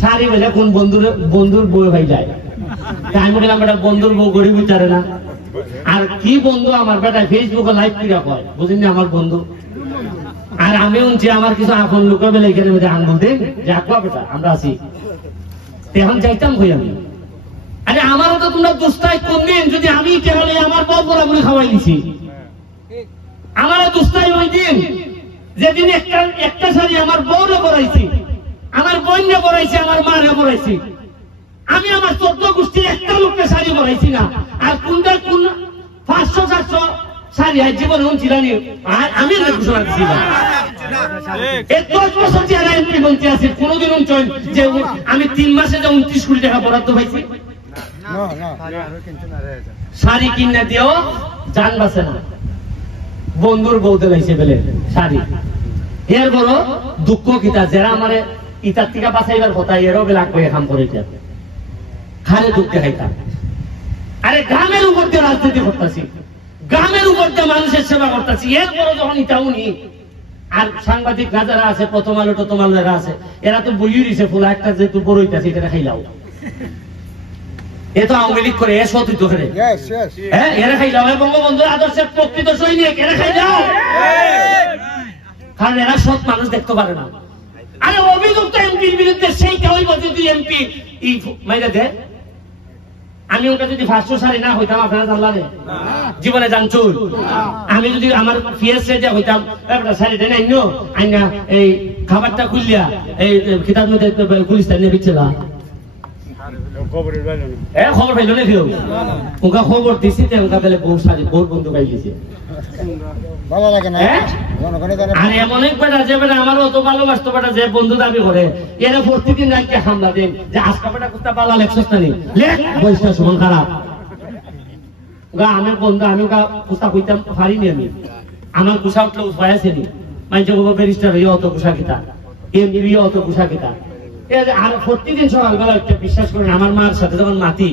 শাড়ি বলে কোন বন্ধুর বউ ভাই যায়। আমি বললাম বেটা বন্ধুর বউ গরিব বিচারে না। আর কি বন্ধু আমার বেটা ফেসবুকে লাইভ কিরা কয় বুঝিনি আমার বন্ধু। আর আমি শুনছি আমার কিছু আপন লোক বেলা এখানে আঙ্গুল দেন যে আঁকুয়া বেটা আমরা আছি এখন যাইতাম কই আমি। আরে আমারও তো তোমরা দুস্তাই করবেন যদি আমি তাহলে আমার বউ বরাবরি খাওয়াই দিছি। আমারও দুস্তাই ওই দিন যেদিন একটা শাড়ি আমার বউরে পরাইছি, আমার বোনরে পরাইছি, আমার মারে পরাইছি। আমি আমার 14 গোষ্ঠীর একটা লোককে শাড়ি পরাইছি না। আর কোনটা কোন 500-400 শাড়ি আর জীবনে ছিলাম আর আমি ঘোষণা দিছিলাম 10 বছর যারা এমপি মন্ত্রী আছে কোনোদিন যে আমি 3 মাসে যে 29 কোটি টাকা বরাদ্দ পাইছি। শাড়ি কিনে দিও জান বাঁচে না, বন্ধুর বউতে লাইছে বলে শাড়ি। এর বড় দুঃখ কিতা যারা আমার ইতার থেকে বাঁচাইবার কথা এরও বেলা করে কাম করে খারে দুঃখে খাইতাম। আরে গ্রামের উপর দিয়ে রাজনীতি করতেছি, গ্রামের উপর দিয়ে মানুষের সেবা করতেছি। এরপরে যখন ইটাও নি আর সাংবাদিক যারা আছে প্রথম আলো টথম আলো যারা আছে এরা তো বইয়ে দিছে ফুলা একটা যেহেতু বড় হইতাছে এটা খাইলাও এ তো আওয়ামী লীগ করে এ সতীত করে হ্যাঁ এরা খাইলাও। বঙ্গবন্ধুর আদর্শের প্রকৃত সৈনিক এরা খাইলাও, কারণ এরা সৎ মানুষ দেখতে পারে না। আরে অভিযুক্ত এমপির বিরুদ্ধে সেইটা ওই বছর যদি এমপি মাইরা দেয় আমি ওটা যদি 500 শাড়ি না হইতাম আপনারা জানলেন জীবনে জানছুন। আমি যদি আমার ফিয়াসে যে হইতাম শাড়িটা নাই আইনা এই খাবারটা খুললিয়া এই কিতাব মধ্যে গুলিস্তান নিয়ে বিচ্ছিলা খবর পাইল না কেউ ওকে খবর দিছি ওকে বেলে বউ শাড়ি বউর বন্ধু গাই দিছে। আর এমন এক বেটা যে বেটা আমার অত ভালোবাসতো বেটা যে বন্ধু দাবি করে এরা প্রতিদিন রাখতে হামলা দেন যে আজকা বেটা কুত্তা পালা লেখছস না লেখ বয়সটা সমান খারাপ আমার বন্ধু আমি কুস্তা কইতাম পারিনি আমি আমার কুসা উঠলে উপায় আছে নি মানে ব্যারিস্টার হইয়া অত কুসা কিতা এমবি অত কুসা কিতা। আর প্রতিদিন সকালবেলা একটা বিশ্বাস করেন আমার মার সাথে যখন মাতি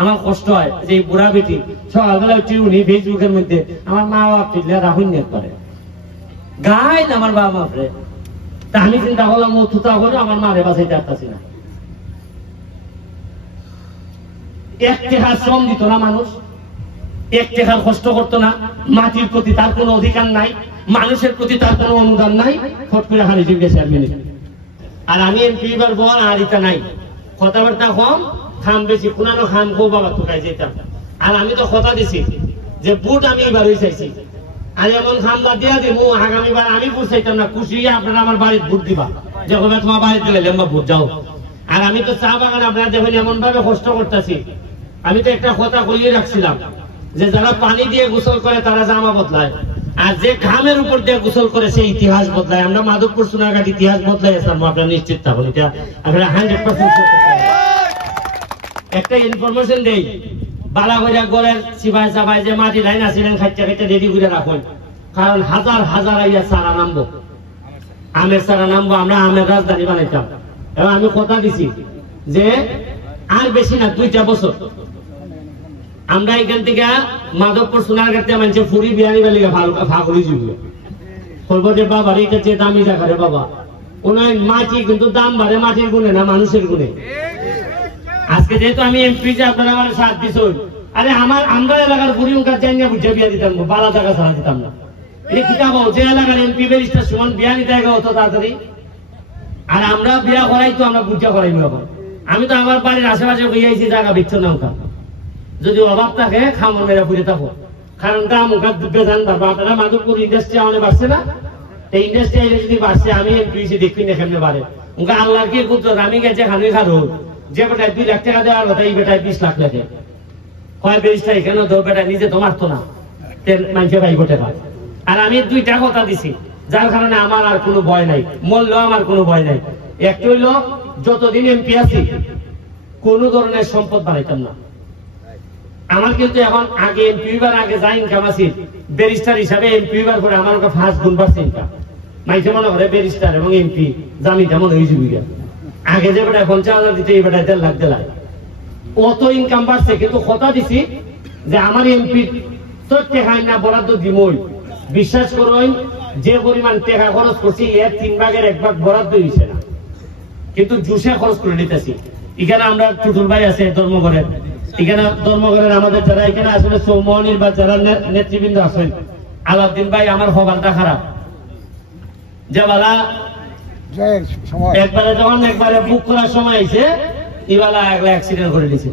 আমার কষ্ট হয় যে বুড়া বেটি সকালবেলা উঠে উনি ফেসবুকের মধ্যে আমার মা বাপ রাহুল নিয়ে করে গাই আমার বাবা বাপরে তা আমি চিন্তা করলাম ও তুতা করে আমার মারে বাঁচাইতে পারতাছি না। এক টাকার শ্রম দিত না মানুষ, এক টাকার কষ্ট করতো না, মাটির প্রতি তার কোনো অধিকার নাই, মানুষের প্রতি তার কোনো অনুদান নাই, ফট করে হারিয়ে গেছে আর মিনিট। আর আমি এমপি বার বল আর এটা নাই কথাবার্তা কম খাম বেশি কোনানো খাম খুব বাবা তোকাই যেতাম। আর আমি তো কথা দিছি যে বুট আমি এবার হয়ে চাইছি আর এমন খামলা দিয়া দিব আগামীবার আমি বুট চাইতাম না খুশি আপনারা আমার বাড়ির বুট দিবা যে কবে তোমার বাড়িতে দিলে লম্বা বুট যাও। আর আমি তো চা বাগান আপনারা দেখুন এমন ভাবে কষ্ট করতেছি আমি তো একটা কথা কইয়ে রাখছিলাম যে যারা পানি দিয়ে গোসল করে তারা জামা বদলায় আর যে ঘামের উপর দিয়ে গোসল করে সেই ইতিহাস বদলায়। আমরা মাধবপুর সোনারঘাট ইতিহাস বদলাই আসলাম আপনারা নিশ্চিত থাকুন এটা আপনারা 100% একটা ইনফরমেশন দেই বালাগড়িয়া গড়ের সিপাই সাপাই যে মাটি লাইন আছিলেন খাইতে খাইতে রেডি করে রাখুন কারণ হাজার হাজার আইয়া সারা নামবো আমের সারা নামবো আমরা আমের রাজধানী বানাইতাম। এবং আমি কথা দিছি যে আর বেশি না 2টা বছর আমরা এখান থেকে মাধবপুর সোনারঘাটে মানুষ ফুরি বিয়ানি বেলি ভাগলি যুগে বলবো যে বাবা এটা চেয়ে দামি জায়গা রে বাবা ওনার মাটি কিন্তু দাম বাড়ে মাটির গুণে না মানুষের গুণে। আজকে যেহেতু আমি এমপি যে আপনারা আমার সাথ দিছ আরে আমরা এলাকার বুড়ি উনকা জানিয়া বুঝে বিয়া দিতাম বালা টাকা ছাড়া দিতাম না এটা কি যাবো যে এলাকার এমপি ব্যারিস্টার সমান বিয়া নিতে অত তাড়াতাড়ি। আর আমরা বিয়া করাই তো আমরা বুঝা করাই এখন আমি তো আমার বাড়ির আশেপাশে হইয়াছি জায়গা বিচ্ছন্ন নৌকা যদি অভাব থাকে খামর মেরা ফুরে থাকো কারণ দাম ওখান বেজান বাড়বো। আপনারা মাধবপুর ইন্ডাস্ট্রি আমাদের বাড়ছে না এই ইন্ডাস্ট্রি আইলে যদি বাড়ছে আমি এমপি দেখি না কেমনে বাড়ে ওকে আল্লাহর কি বুঝতো আমি গেছে খানি খারো যে বেটায় 2 লাখ টাকা দেওয়ার কথা এই বেটায় 20 লাখ লাগে কয় ব্যারিস্টার এখানে দো বেটা নিজে তো মারতো না মানুষের ভাই গোটে পায়। আর আমি 2টা কথা দিছি যার কারণে আমার আর কোনো ভয় নাই মূল্য আমার কোনো ভয় নাই। একটা হইল যতদিন এমপি আছি কোন ধরনের সম্পদ বাড়াইতাম না। আমার কিন্তু এখন আগে এমপি বার আগে যা ইনকাম আছে ব্যারিস্টার হিসাবে এমপি বার করে আমার 5 গুণ বাড়ছে ইনকাম। মাইছে মনে করে ব্যারিস্টার এবং এমপি জামি তেমন হয়ে যাবি আগে যে বেটা 50,000 দিতে এই বেটা 1.5 লাখ দিলাম অত ইনকাম বাড়ছে। কিন্তু কথা দিছি যে আমার এমপি তো টেকাই না বরাদ্দ দিমই বিশ্বাস করুন যে পরিমাণ টাকা খরচ করছি এর 3 ভাগের 1 ভাগ বরাদ্দ হয়েছে না কিন্তু জুসে খরচ করে নিতেছি। এখানে আমরা টুটুল ভাই আছে ধর্মঘরের, এখানে ধর্মঘরের আমাদের যারা এখানে আসলে চৌমনির বা যারা নেতৃবৃন্দ আছেন, আলাউদ্দিন ভাই আমার খবরটা খারাপ, যে বালা একবারে বুক করার সময় আইছে ইবালা একলা অ্যাক্সিডেন্ট করে দিছে।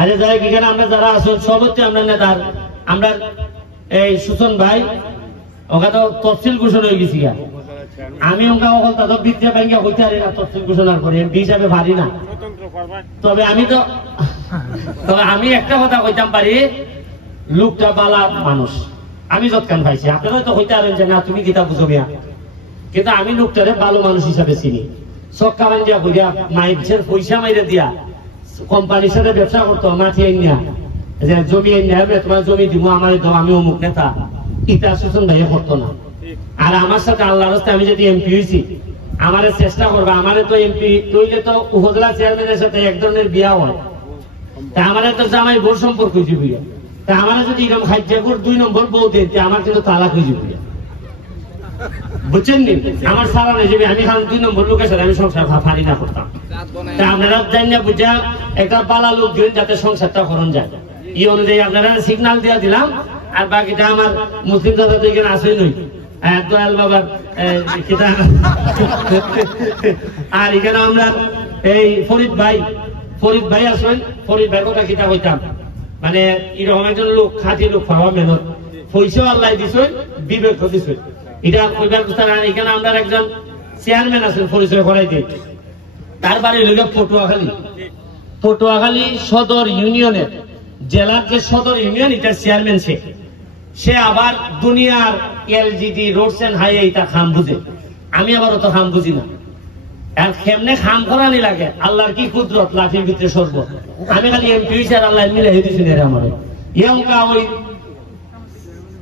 আরে যাই এখানে আমরা যারা আসল সব হচ্ছে আমরা নেতার, আমরা এই সুজন ভাই ওখানে তো তফসিল ঘোষণা হয়ে গেছি, আমি ওখানে অকল তাদের বিদ্যা ব্যাংকে হইতে পারি না তফসিল ঘোষণা করি, এমপি হিসাবে পারি না। তবে আমি একটা কথা কইতাম পারি, লোকটা বালা মানুষ, আমি যৎকান পাইছি, আপনারা তো হইতে পারেন যে না তুমি কিতা বুঝো মিয়া, কিন্তু আমি লোকটারে ভালো মানুষ হিসাবে চিনি। চক্কা বান্ধিয়া কইয়া মাইকের পয়সা মাইরে দিয়া কোম্পানির সাথে ব্যবসা করতো, মাটি আইনিয়া যে জমি আইনিয়া তোমার জমি দিব আমার দাও, আমি অমুক নেতা, ইটা সুজন ভাইয়া করতো না। আর আমার সাথে আল্লাহর রাস্তায় আমি যদি এমপি হয়েছি, আমারে চেষ্টা করবো, আমারে তো এমপি তৈলে তো উপজেলা চেয়ারম্যানের সাথে এক ধরনের বিয়া হয়, তা আমারে তো জামাই বোর সম্পর্ক হয়েছে বুঝিয়া, তা আমারে যদি এরকম খাদ্যাগুর 2 নম্বর বউ দেন, আমার কিন্তু তালাক হয়েছে বুঝিয়া, বুঝছেন নি? আমার সারা নেই যাবে, আমি খান 2 নম্বর লোকের সাথে আমি সংসার ফারি না করতাম। তা আপনারা জানি না বুঝা একটা পালা লোক দিন যাতে সংসারটা করণ যায়, এই অনুযায়ী আপনারা সিগন্যাল দিয়া দিলাম। আর বাকিটা আমার মুসলিম দাদা তো এখানে আসেই নই, দয়াল বাবার আর এখানে আমরা এই ফরিদ ভাই আসেন, ফরিদ ভাই কথা কিতা কইতাম, মানে এরকম একজন লোক, খাঁটি লোক, পাওয়া মেহনত, পয়সাও আল্লাহ দিছেন, বিবেক দিছেন, এটা কইবার কথা না। এখানে আমরা একজন চেয়ারম্যান আছেন, পরিচয় করাই দিই, তার বাড়ি হইল পটুয়াখালী সদর ইউনিয়নের, জেলার যে সদর ইউনিয়ন এটার চেয়ারম্যান সে আবার দুনিয়ার এলজিডি রোডস এন্ড হাইওয়ে এটা খাম বুঝে, আমি আবার অত খাম বুঝি না। আর কেমনে খাম করানি লাগে, আল্লাহর কি কুদরত, লাঠির ভিতরে সরব। আমি খালি এমপি হইছি আর আল্লাহ মিলে হইতেছি না আমার ইয়ঙ্কা ওই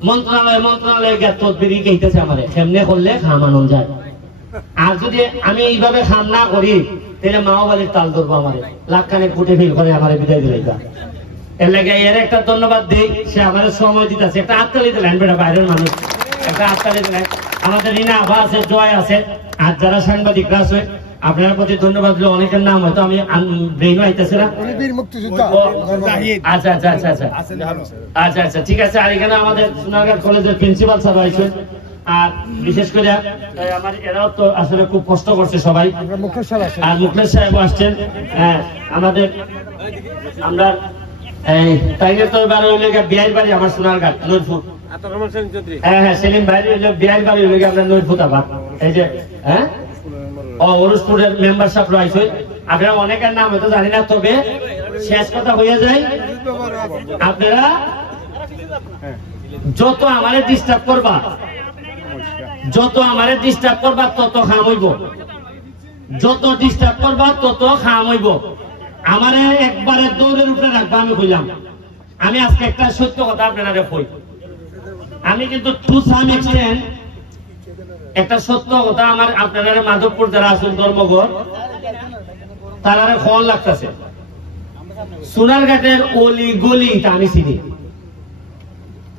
মন্ত্রণালয়ে গিয়ে তদবিরি কইতেছে আমারে কেমনে করলে খাম আনন্দ যায়। আর যদি আমি এইভাবে খাম না করি তাহলে মাওবালির তাল ধরবো, আমারে লাখখানে ফুটে ফিল করে আমারে বিদায় দিলাইবা। এর লাগে এর একটা ধন্যবাদ দেই, সে আমাদের সময় দিতেছে, একটা হাততালি দিলেন বেটা, বাইরের মানুষ একটা হাততালি দিলেন। আমাদের রিনা আভা আছে, জয় আছে, আর যারা সাংবাদিকরা আছে আপনার প্রতি ধন্যবাদ দিল। অনেকের নাম হয়তো আমি ব্রেইন আইতেছে না, আচ্ছা আচ্ছা আচ্ছা আচ্ছা আচ্ছা আচ্ছা ঠিক আছে। আর এখানে আমাদের সোনারঘাট কলেজের প্রিন্সিপাল স্যার আইছেন, আর বিশেষ করে আমার এরাও তো আসলে খুব কষ্ট করছে সবাই, আর মুখলেশ সাহেব আসছেন আমাদের। আমরা তাইলে তো এবার হইলে বিয়ের বাড়ি আমার সোনারঘাট নৈরপুর, হ্যাঁ সেলিম ভাই বিয়ের বাড়ি হইলে আপনার নৈরপুর আবার এই যে ওরসপুরের মেম্বার সাহেব রয়েছে। আপনারা অনেকের নাম হয়তো জানি না, তবে শেষ কথা হয়ে যায়, আপনারা যত আমারে ডিস্টার্ব করবা তত খাম হইব, যত ডিস্টার্ব করবা তত খাম হইব। আমারে একবারে দৌড়ের উপরে রাখবা, আমি কইলাম। আমি আজকে একটা সত্য কথা আপনারা কই, আমি কিন্তু টু সাম এক্সটেন্ট একটা সত্য কথা, আমার আপনারা মাধবপুর যারা আছেন ধর্মঘর, তারা ফোন লাগতেছে সোনারঘাটের অলি গলি, আমি চিনি,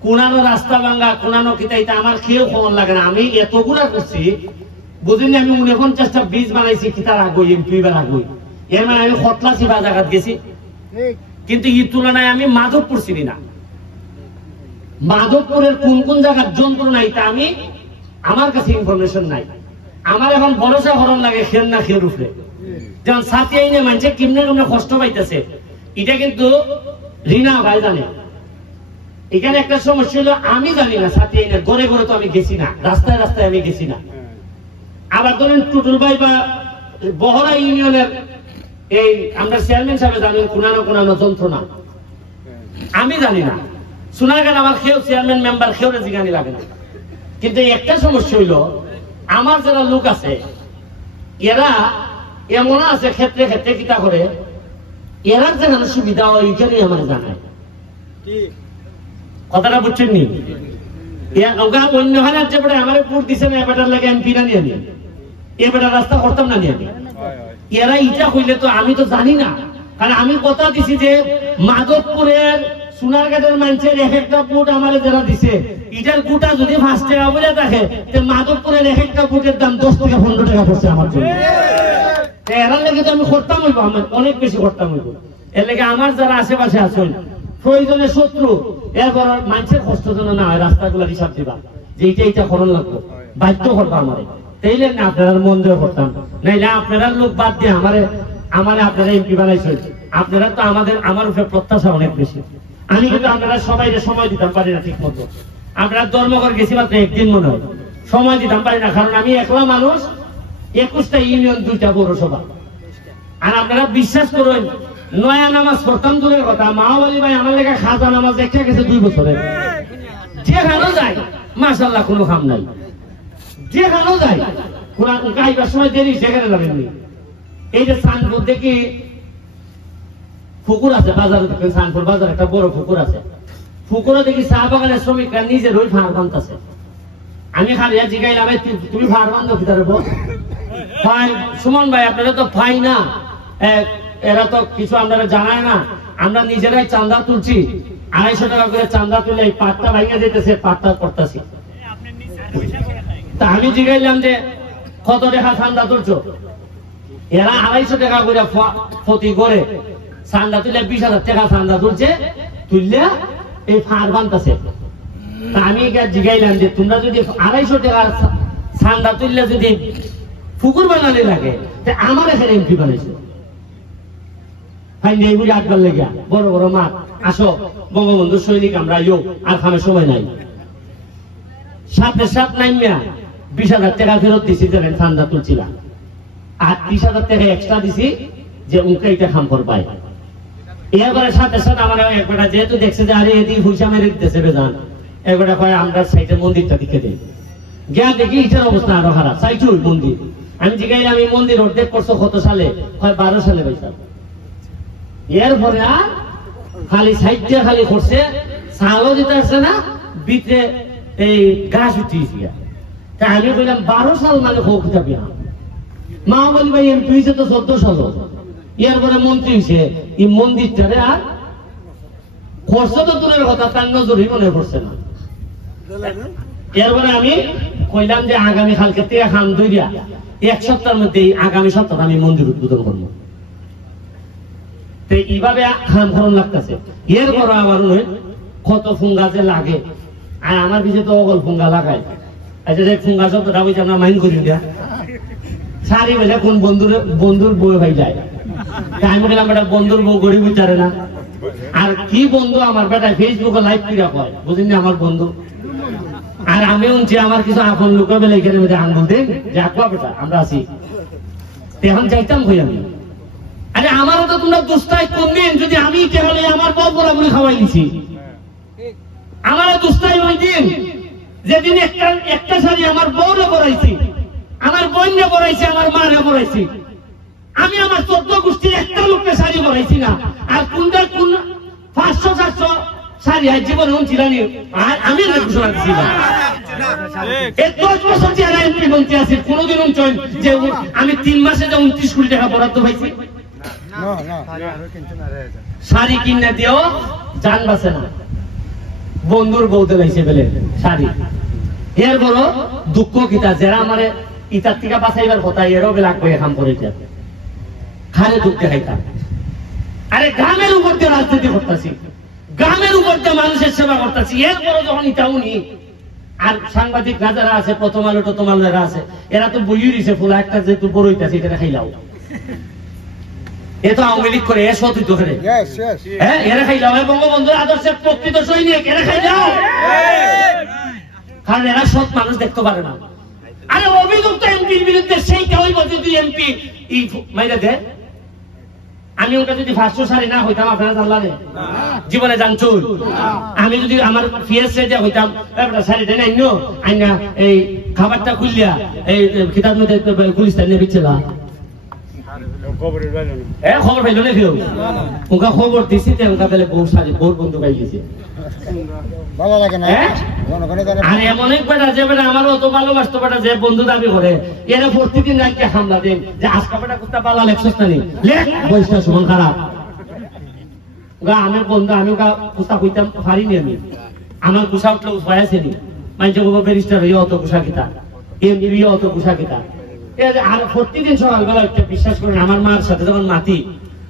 কোনানো রাস্তা ভাঙ্গা, কোনানো কিতা, এটা আমার খেয়েও ফোন লাগে না। আমি এতগুলা করছি বুঝিনি, আমি 49টা ব্রিজ বানাইছি, কিতার আগুই এমপি বার আগুই, এর মানে আমি খতলাসি বা জায়গা গেছি, কিন্তু এই তুলনায় আমি মাধবপুর চিনি না। মাধবপুরের কোন কোন জায়গার যন্ত্রণা এটা আমি, আমার কাছে ইনফরমেশন নাই। আমার এখন ভরসা হরণ লাগে খেল না খেয়ে উঠলে, যেমন সাথে আইনে মানছে কেমনে কেমনে কষ্ট পাইতেছে, এটা কিন্তু রিনা ভাই জানে। এখানে একটা সমস্যা হলো, আমি জানি না সাথে আইনে ঘরে ঘরে তো আমি গেছি না, রাস্তায় রাস্তায় আমি গেছি না। আবার ধরেন টুটুল ভাই বা বহরা ইউনিয়নের এই আমরা চেয়ারম্যান সাহেব জানেন কোনানো কোনানো যন্ত্রণা, আমি জানি না। সোনারঘাট আমার খেয়েও চেয়ারম্যান মেম্বার খেয়েও জিগানি লাগে না। কিন্তু একটা সমস্যা হইল, আমার যারা লোক আছে এরা এমন আছে ক্ষেত্রে ক্ষেত্রে কিতা করে, এরা যেখানে সুবিধা হয় ওইখানেই আমার জানায়, কথাটা বুঝছেন নি? অন্য হাজার যে আমার ভোট দিচ্ছে না, এবারটার লাগে এমপি না নিয়ে নিয়ে এবারটা রাস্তা করতাম না নিয়ে। এরা ইটা হইলে তো আমি তো জানি না, কারণ আমি কথা দিছি যে মাধবপুরের সোনারঘাটের মানুষের এক একটা ভোট আমার যারা দিছে, ইটার গোটা যদি 5 টাকা বলে থাকে, মাধবপুরের এক একটা ভোটের দাম 10 থেকে 15 টাকা পড়ছে আমার জন্য। এরার লেগে তো আমি করতাম হইব, আমি অনেক বেশি করতাম হইব। এর লেগে আমার যারা আশেপাশে আছেন প্রয়োজনে শত্রু, এরপর মানুষের কষ্ট যেন না হয়, রাস্তাগুলো হিসাব দিবা যে এইটা করণ লাগতো, বাধ্য করতাম আমারে, তাইলে না আপনারা মন দিয়ে করতাম, নাইলে আপনারা লোক বাদ দিয়ে আমারে আপনারা এমপি বানাইছেন। আপনারা তো আমার উপরে প্রত্যাশা অনেক বেশি। আমি কিন্তু আপনারা সবাই সময় দিতাম পারি না ঠিক মতো। আপনারা ধর্মঘর গেছি মাত্র একদিন মনে হয়, সময় দিতাম পারি না, কারণ আমি একলা মানুষ, 21টা ইউনিয়ন, 2টা পৌরসভা। আর আপনারা বিশ্বাস করুন, নয়া নামাজ পড়তাম দূরের কথা, মাওয়ালি ভাই আমার লেখা খাজা নামাজ একটা গেছে 2 বছরে, যেখানেও যায় মাশাআল্লাহ কোনো খাম নাই, যেখানেও যায় কোরআন গাইবার সময় দেরি সেখানে লাগেনি। এই যে সানপুর দেখি পুকুর আছে বাজারে, দেখেন সানপুর বাজার একটা বড় পুকুর আছে, পুকুরে দেখি চা বাগানের শ্রমিকরা নিজের ওই ফাঁড় বানতেছে। আমি খালি জিগাইলাম, তুমি ফাঁড় বান্ধ ভিতরে ভাই সুমন ভাই, আপনারা তো ভাই না, এরা তো কিছু আপনারা জানায় না, আমরা নিজেরাই চান্দা তুলছি, 250 টাকা করে চান্দা তুলে এই পাটটা ভাইয়া যেতেছে, পাটটা করতেছি। তা আমি জিগাইলাম যে কত টাকা চান্দা তুলছো? এরা 250 টাকা করে প্রতি করে চান্দা তুলে 20,000 টাকা চান্দা তুলছে, তুললে এই ফাঁড় বানতেছে। তা আমি জিগাইলাম যে তোমরা যদি 250 টাকা চান্দা তুললে যদি পুকুর বানালে লাগে, আমার এখানে এমপি বানাইছে আটবার লেগা বড় বড় মাঠ, আসো বঙ্গবন্ধু সৈনিক আমরা ইয়োগ, আর খামের সময় নাই। সাথে সাথ নাইমিয়া 20,000 টাকা ফেরত দিছি, দেখেন চান্দা তুলছিলাম, আর 30,000 টাকা এক্সট্রা দিছি যে উনকে এটা খাম কর পায়। এরপরে সাথে সাথে আমার একবারটা যেহেতু দেখছে যে আরে এদিকে হুইসা মেরে দিতেছে বেজান, একবারটা কয় আমরা সাইডে মন্দিরটা দিকে দিই, গিয়া দেখি ইটার অবস্থা আরো খারাপ, সাইটু মন্দির। আমি জিগাইলাম এই মন্দির অর্ধেক করছো কত সালে? হয় 12 সালে পাইছা। এরপরে আর খালি সাইডটা খালি করছে, চালও দিতে আসছে না, ভিতরে এই গাছ উঠিয়েছি। তা আমি বললাম 12 সাল মানে হোক যাবি না, মা বলি ভাই এমপি হয়েছে তো 14 সাল, এরপরে মন্ত্রী হয়েছে, এই মন্দিরটারে আর খরচ তো দূরের কথা, তার নজরই মনে পড়ছে না। এরপরে আমি কইলাম যে আগামী কালকে থেকে খান দইরা 1 সপ্তাহের মধ্যে, আগামী সপ্তাহে আমি মন্দির উদ্বোধন করবো। এইভাবে খান খরণ লাগতেছে। এরপর আমার কত ফুঙ্গা যে লাগে, আর আমার পিছিয়ে তো অগল ফুঙ্গা লাগায়। আচ্ছা যে ফুঙ্গা শব্দটা বলছি আমরা মাইন্ড করি না, সারি বেলা কোন বন্ধুর বউ ভাই যায়, আমি বললাম বেটা বন্ধুর বউ গরিব বিচারে না। আর কি বন্ধু আমার বেটা ফেসবুকে লাইভ কিরা কয়, বুঝলি আমার বন্ধু। আর আমি উনছি আমার কিছু আপন লোক বেলা এখানে আঙ্গুল দেন যে আকুয়া বেটা আমরা আছি, এখন যাইতাম কই আমি। আরে আমারও তো তোমরা দুস্তাই করবেন, যদি আমি কেবল আমার বউ বরাবরি খাওয়াই দিছি, আমারও দুস্তাই ওই দিন যেদিন একটা শাড়ি আমার বউরে পরাইছি, আমার বোনরে পরাইছি, আমার মারে পরাইছি। আমি আমার 14 গোষ্ঠীর একটা লোককে শাড়ি পরাইছি না। আর কোনটা কোন 500-400 শাড়ি আজ জীবনে উনছিলানি, আর আমি ঘোষণা দিছিলাম 10 বছর যারা এমপি বলতে আছি, কোনোদিন উনছেন যে আমি 3 মাসে যে 29 কোটি টাকা বরাদ্দ পাইছি। শাড়ি কিনে দিও জান বাঁচে না, বন্ধুর বউতে লাইছে বেলে শাড়ি। এর বড় দুঃখ কিতা, যারা আমার ইতার থেকে বাঁচাইবার কথা এরও বেলাক বইয়ে কাম করেছে, খারে দুঃখ দেখাইতাম। আরে গ্রামের উপর দিয়ে রাজনীতি করতেছি, গ্রামের উপর দিয়ে মানুষের সেবা করতেছি, এরপরও যখন ইটা উনি আর সাংবাদিক যারা আছে, প্রথম আলো টথম আলো যারা আছে, এরা তো বইয়ে দিছে ফুলা একটা যেহেতু বড় হইতাছে এটা খাইলাও, এ তো আওয়ামী লীগ করে, এ সতীর্থ করে, হ্যাঁ এরা খাইলাও, বঙ্গবন্ধুর আদর্শের প্রকৃত সৈনিক এরা খাইলাও, কারণ এরা সৎ মানুষ দেখতে পারে না। আরে অভিযুক্ত এমপির বিরুদ্ধে সেইটা হইব যদি এমপি মাইরা দেয়। আমি ওটা যদি 500 সারি না হইতাম, আপনারা জানলেন জীবনে জানছুন, আমি যদি আমার পিএসএ যে হইতাম শাড়িটা আইনো আইনা এই খাবারটা খুললিয়া এই কিতাব মধ্যে গুলিস্তান নিয়ে বিচ্ছিল, খবর পাইল না কেউ, ওকে খবর দিছি যে ওকে তাহলে বউ শাড়ি বউর বন্ধু পাই গেছে। আর এমন এক বেটা যে বেটা আমার অত ভালোবাসতো বেটা যে বন্ধু দাবি করে, এরা প্রতিদিন রাখতে হামলা দেন যে আজকা বেটা কোথা পালা লেখছস না নি, লেখ বয়সটা সমান খারাপ। আমার বন্ধু আমি ওকে কুস্তা কইতাম পারিনি, আমি আমার কুসা উঠলে উপায় আছে নি, মাইজে ব্যারিস্টার হইয়া অত কুসা কিতা, এমপি হইয়া অত কুসা কিতা, আর প্রতিদিন সকালবেলা উঠতে বিশ্বাস করেন আমার মার সাথে যখন মাতি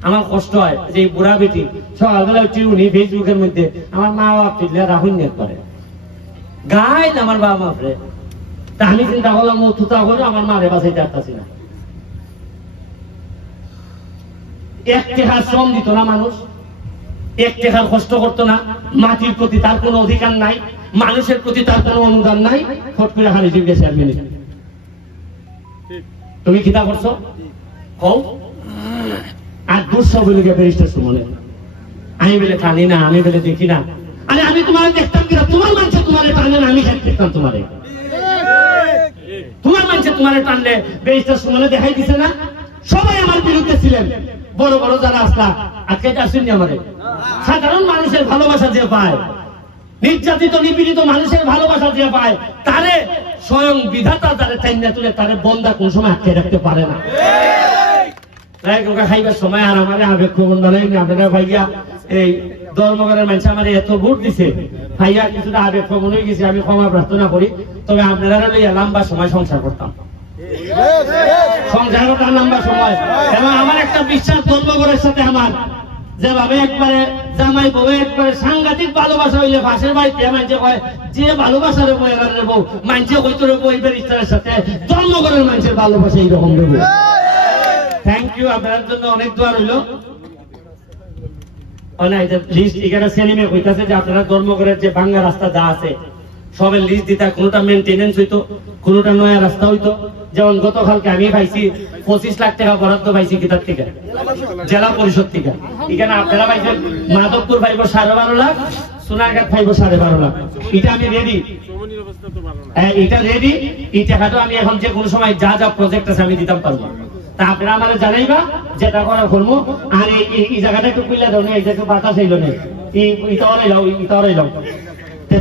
আমার কষ্ট হয় যে বুড়া বেটি সকালবেলা উঠে উনি ফেসবুকের মধ্যে আমার মা বাপ তুললে রাহুল নিয়ে করে গাই না আমার বাবা মাপরে তা আমি চিন্তা করলাম ও তুতা করে আমার মারে বাঁচাইতে পারতাছি না। এক টাকার শ্রম দিত না মানুষ, এক টাকার কষ্ট করতো না, মাটির প্রতি তার কোনো অধিকার নাই, মানুষের প্রতি তার কোনো অনুদান নাই, ফট করে হারি দিয়ে গেছে আর মিনিট। তুমি কিতা করছো কও আর দুঃসব বলে ব্যারিস্টার সুমনে আমি বলে টানি না, আমি বলে দেখি না। আরে আমি তোমার দেখতাম কিনা, তোমার মানুষ তোমার টানলে আমি দেখতাম তোমারে, তোমার মানুষ তোমার টানলে ব্যারিস্টার সুমনে দেখাই দিছে না। সবাই আমার বিরুদ্ধে ছিলেন, বড় বড় যারা আসলা আজকে আসেননি আমাদের। সাধারণ মানুষের ভালোবাসা যে পায়, নির্যাতিত নিপীড়িত মানুষের ভালোবাসা যে পায়, তারে স্বয়ং বিধাতা তারে টাইনা তুলে তারে বন্দা কোন সময় আটকে রাখতে পারে না। খাইবার সময় আর আমার আবেগ খবর নাই আপনারা ভাইয়া এই ধর্মঘটের মানুষ আমার এত ভোট দিছে, ভাইয়া কিছুটা আবেগ খবর হয়ে গেছে, আমি ক্ষমা প্রার্থনা করি। তবে আপনারা লইয়া লম্বা সময় সংসার করতাম, সংসার করতাম লম্বা সময়। এবং আমার একটা বিশ্বাস ধর্মঘটের সাথে আমার যেভাবে একবারে জামাই বউ একবারে সাংঘাতিক ভালোবাসা হইলে পাশের বাড়িতে মানছে কয় যে ভালোবাসার বউ এগারের বউ মানছে হইতো বউ এই ব্যারিস্টারের সাথে ধর্মঘটের মানুষের ভালোবাসা এইরকম দেবো। থ্যাংক ইউ, আপনার জন্য অনেক দোয়া রইল। লিস্ট এখানে সিনেমে হইতাছে যে আপনারা ধর্মঘটের যে ভাঙ্গা রাস্তা যা আছে সবের লিস্ট দিতা, কোনটা মেনটেনেন্স হইতো, কোনটা নয়া রাস্তা হইতো। যেমন গতকালকে আমি পাইছি 25 লাখ টাকা বরাদ্দ পাইছি কিতাব থেকে, জেলা পরিষদ থেকে। এখানে আপনারা পাইছেন মাধবপুর পাইব 12.5 লাখ, সোনারঘাট পাইব 12.5 লাখ। এটা আমি রেডি, এটা রেডি। এই টাকাটা আমি এখন যে কোনো সময় যা যা প্রজেক্ট আছে আমি দিতাম পারবো। তা আপনারা আমার জানাইবা যেটা করার করবো। আর এই জায়গাটা একটু কুইলা দাও না, এই জায়গায় বাতাস হইল না, ইটা রইলাম।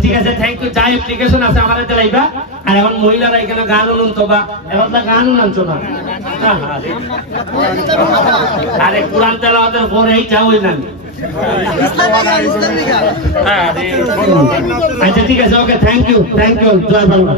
ঠিক আছে, থ্যাংক ইউ। যা অ্যাপ্লিকেশন আছে আমার দিলাইবা। আর এখন মহিলারা এখানে গান উনুন তো বা এখন গান উনানছো না, আরে কোরআন তেলাওয়াতের পরে এই চা হই না। আচ্ছা ঠিক আছে, ওকে, থ্যাংক ইউ, জয় বাংলা।